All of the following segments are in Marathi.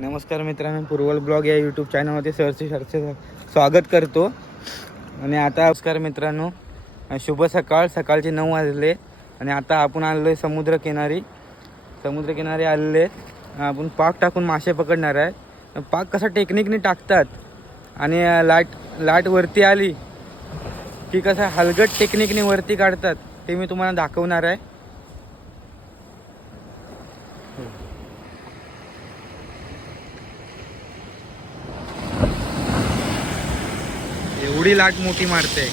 नमस्कार मित्रांनो, पूर्वल ब्लॉग या यूट्यूब चॅनलमध्ये सरचे स्वागत करतो. आणि आता नमस्कार मित्रांनो, शुभ सकाळचे 9 वाजले आणि आता आपण आलेलो आहे समुद्रकिनारी आलेले. आपण पाक टाकून मासे पकडणार आहे. पाक कसा टेक्निकने टाकतात आणि लाट वरती आली की कसा हलगट टेक्निकने वरती काढतात ते मी तुम्हाला दाखवणार आहे. एवढी लाट मोठी मारते.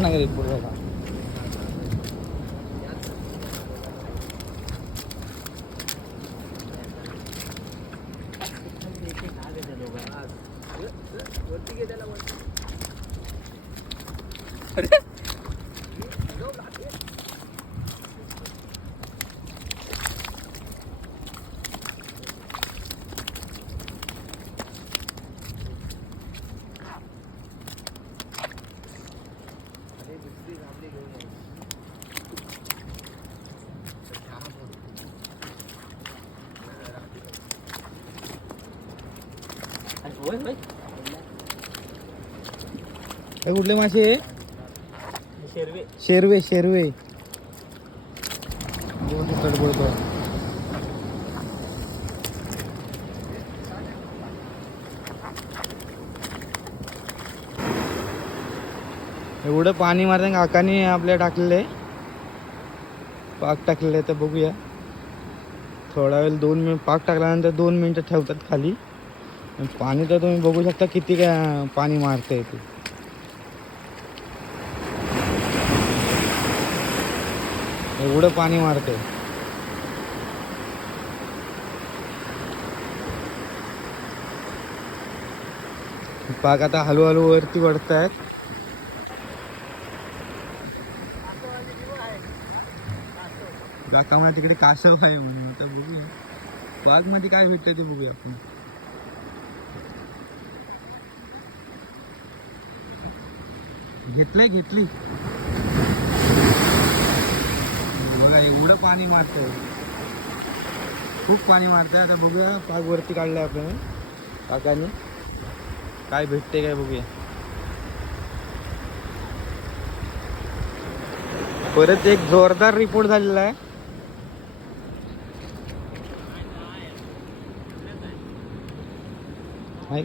नाही पूर्ण कुठले मासे? शेरवे तडबडतो. एवढं पाणी मारते काकाने आपल्या टाकलेलं पाक टाकलेलं आहे. तर बघूया थोडा वेळ 2 मिनिट पाक टाकल्यानंतर 2 मिनिटं ठेवतात खाली. पाणी तर तुम्ही बघू शकता किती काय पाणी मारतंय ते. एवढं पाणी मारतंय. पाक आता हळूहळू वरती वाढतायत. काकामध्ये तिकडे कासव आहे म्हणून. आता बघूया पाक मध्ये काय भेटतं ते बघूया आपण. घेतली बघा एवढं पाणी मारतंय. खूप पाणी मारतंय. आता बघूया पाक वरती काढलाय आपण काकाने. काय भेटते काय बघूया. परत एक जोरदार रिपोर्ट झालेला आहे. काय